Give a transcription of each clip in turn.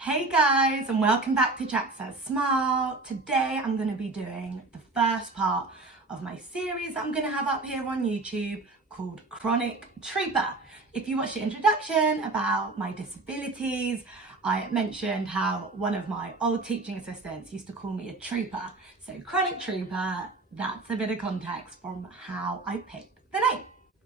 Hey guys, and welcome back to JacsSaysSmile. Today I'm going to be doing the first part of my series I'm going to have up here on YouTube called Chronic Trooper. If you watched the introduction about my disabilities, I mentioned how one of my old teaching assistants used to call me a trooper. So Chronic Trooper, that's a bit of context from how I picked the name.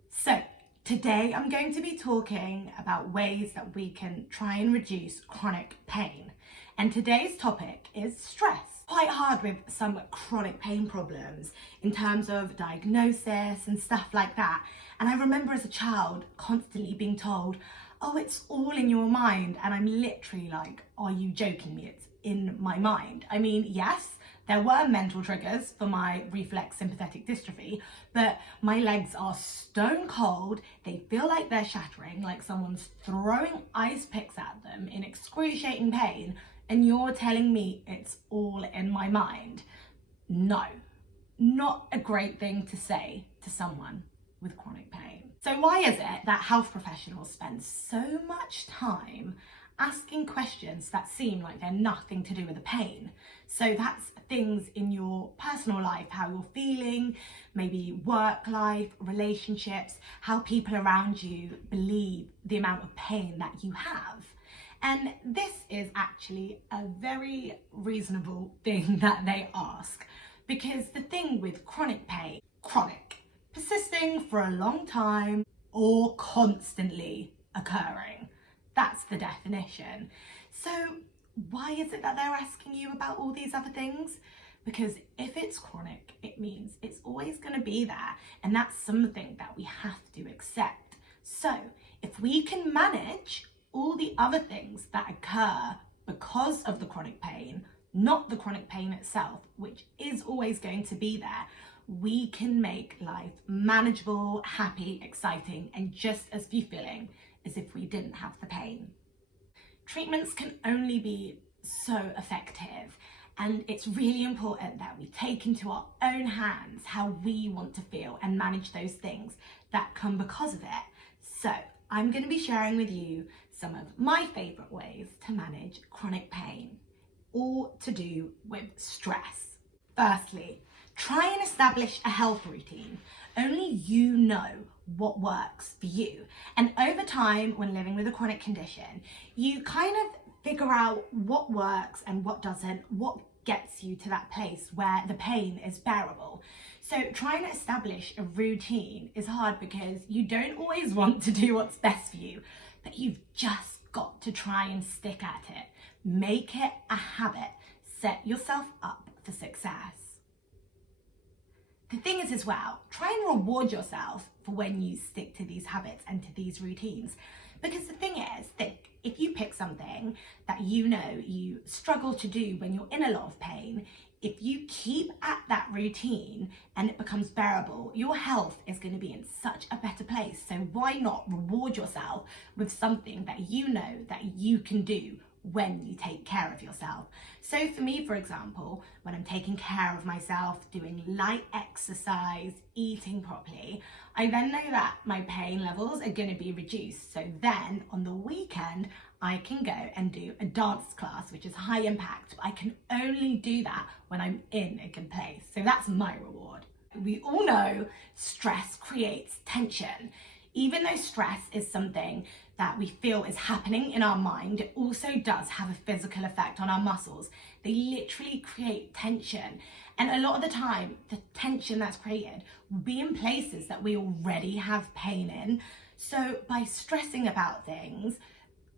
So today I'm going to be talking about ways that we can try and reduce chronic pain. And today's topic is stress. Quite hard with some chronic pain problems in terms of diagnosis and stuff like that. And I remember as a child constantly being told, oh, it's all in your mind. And I'm literally like, are you joking me? It's in my mind. I mean, yes, there were mental triggers for my reflex sympathetic dystrophy, but my legs are stone cold. They feel like they're shattering, like someone's throwing ice picks at them in excruciating pain, and you're telling me it's all in my mind. No, not a great thing to say to someone with chronic pain. So why is it that health professionals spend so much time asking questions that seem like they're nothing to do with the pain? So that's things in your personal life, how you're feeling, maybe work life, relationships, how people around you believe the amount of pain that you have. And this is actually a very reasonable thing that they ask, because the thing with chronic pain, chronic, persisting for a long time or constantly occurring. That's the definition. So why is it that they're asking you about all these other things? Because if it's chronic, it means it's always going to be there, and that's something that we have to accept. So if we can manage all the other things that occur because of the chronic pain, not the chronic pain itself, which is always going to be there, we can make life manageable, happy, exciting, and just as fulfilling as if we didn't have the pain. Treatments can only be so effective, and it's really important that we take into our own hands how we want to feel and manage those things that come because of it. So I'm going to be sharing with you some of my favourite ways to manage chronic pain, all to do with stress. Firstly, try and establish a health routine. Only you know what works for you. And over time, when living with a chronic condition, you kind of figure out what works and what doesn't, what gets you to that place where the pain is bearable. So trying to establish a routine is hard because you don't always want to do what's best for you, but you've just got to try and stick at it. Make it a habit. Set yourself up for success. The thing is as well, try and reward yourself for when you stick to these habits and to these routines. Because the thing is, think, if you pick something that you know you struggle to do when you're in a lot of pain, if you keep at that routine and it becomes bearable, your health is going to be in such a better place. So why not reward yourself with something that you know that you can do when you take care of yourself? So for me, for example, when I'm taking care of myself, doing light exercise, eating properly, I then know that my pain levels are going to be reduced. So then on the weekend, I can go and do a dance class, which is high impact. But I can only do that when I'm in a good place. So that's my reward. We all know stress creates tension. Even though stress is something that we feel is happening in our mind, it also does have a physical effect on our muscles. They literally create tension. And a lot of the time, the tension that's created will be in places that we already have pain in. So by stressing about things,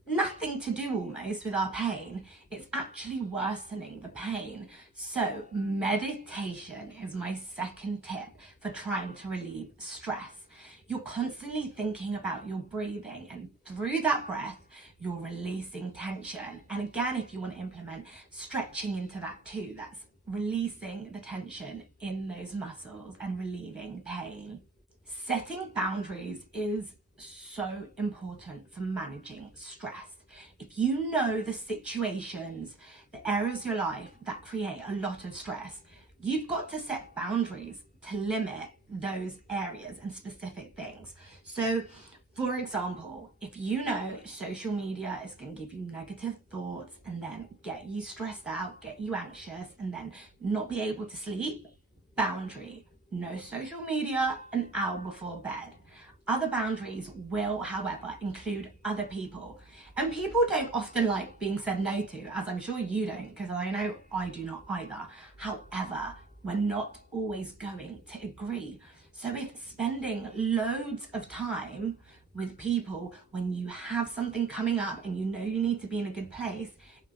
nothing to do almost with our pain, it's actually worsening the pain. So meditation is my second tip for trying to relieve stress. You're constantly thinking about your breathing, and through that breath, you're releasing tension. And again, if you want to implement stretching into that too, that's releasing the tension in those muscles and relieving pain. Setting boundaries is so important for managing stress. If you know the situations, the areas of your life that create a lot of stress, you've got to set boundaries to limit those areas and specific things. So For example, if you know social media is going to give you negative thoughts and then get you stressed out, get you anxious, and then not be able to sleep, boundary. No social media an hour before bed. Other boundaries will, however, include other people. And people don't often like being said no to, as I'm sure you don't, because I know I do not either. However, we're not always going to agree. So if spending loads of time with people when you have something coming up and you know you need to be in a good place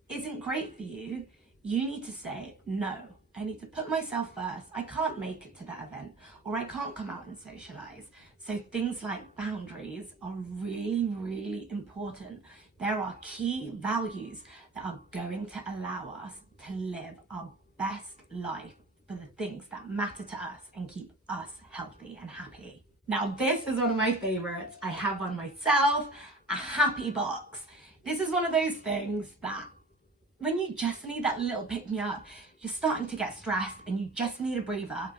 isn't great for you, you need to say, no, I need to put myself first. I can't make it to that event, or I can't come out and socialize. So things like boundaries are really, really important. There are key values that are going to allow us to live our best life for the things that matter to us and keep us healthy and happy. Now, this is one of my favorites. I have one myself, a happy box. This is one of those things that when you just need that little pick-me-up, you're starting to get stressed and you just need a breather,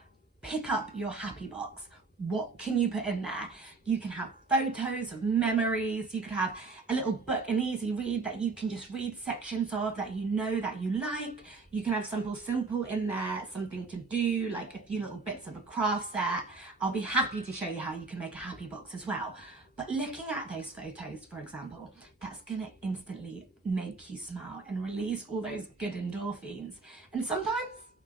pick up your happy box. What can you put in there? You can have photos of memories. You could have a little book, an easy read that you can just read sections of that you know that you like. You can have something simple in there, something to do, like a few little bits of a craft set. I'll be happy to show you how you can make a happy box as well. But looking at those photos, for example, that's gonna instantly make you smile and release all those good endorphins. And sometimes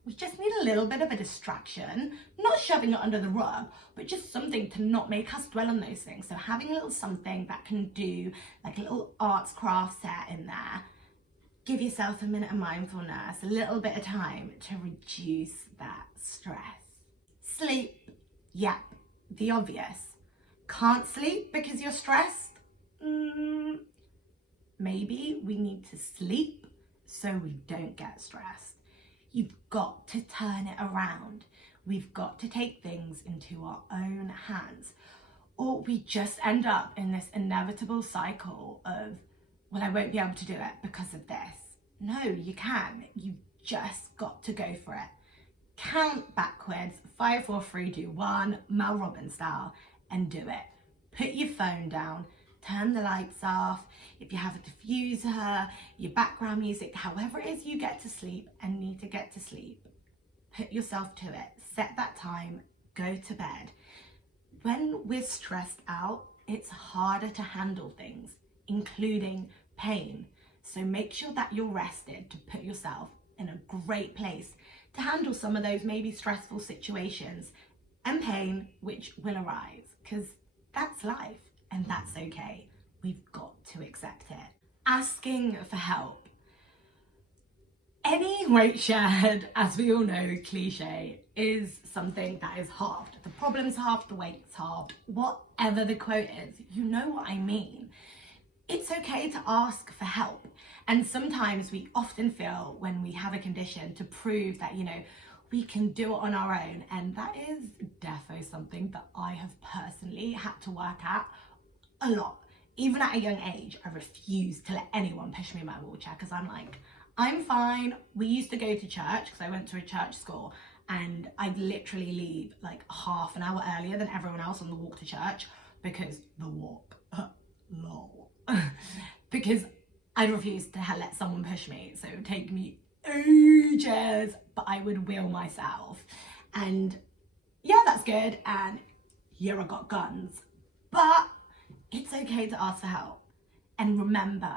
we just need a little bit of a distraction, not shoving it under the rug, but just something to not make us dwell on those things. So having a little something that can do like a little arts craft set in there, give yourself a minute of mindfulness, a little bit of time to reduce that stress. Sleep, yep, the obvious. Can't sleep because you're stressed? Maybe we need to sleep so we don't get stressed. You've got to turn it around. We've got to take things into our own hands, or we just end up in this inevitable cycle of, well, I won't be able to do it because of this. No, you can. You've just got to go for it. Count backwards, 5, 4, 3, 2, 1, Mel Robbins style, and do it. Put your phone down, turn the lights off. If you have a diffuser, your background music, however it is you get to sleep and need to get to sleep, put yourself to it. Set that time, go to bed. When we're stressed out, it's harder to handle things, including pain. So make sure that you're rested to put yourself in a great place to handle some of those maybe stressful situations and pain which will arise, because that's life and that's okay. We've got to accept it. Asking for help. Any weight shared, as we all know, cliche, is something that is halved. The problem's halved, the weight's halved. Whatever the quote is, you know what I mean. It's okay to ask for help. And sometimes we often feel when we have a condition to prove that, we can do it on our own. And that is defo something that I have personally had to work at a lot. Even at a young age, I refused to let anyone push me in my wheelchair because I'm like, I'm fine. We used to go to church because I went to a church school, and I'd literally leave like half an hour earlier than everyone else on the walk to church because the walk, lol, because I'd refuse to let someone push me. So it would take me ages, but I would will myself. And yeah, that's good. And yeah, I got guns, but it's okay to ask for help. And remember,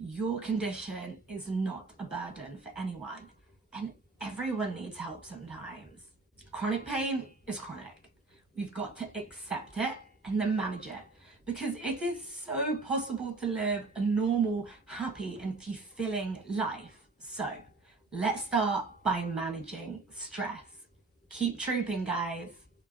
your condition is not a burden for anyone, and everyone needs help sometimes. Chronic pain is chronic. We've got to accept it and then manage it, because it is so possible to live a normal, happy and fulfilling life. So let's start by managing stress. Keep trooping, guys.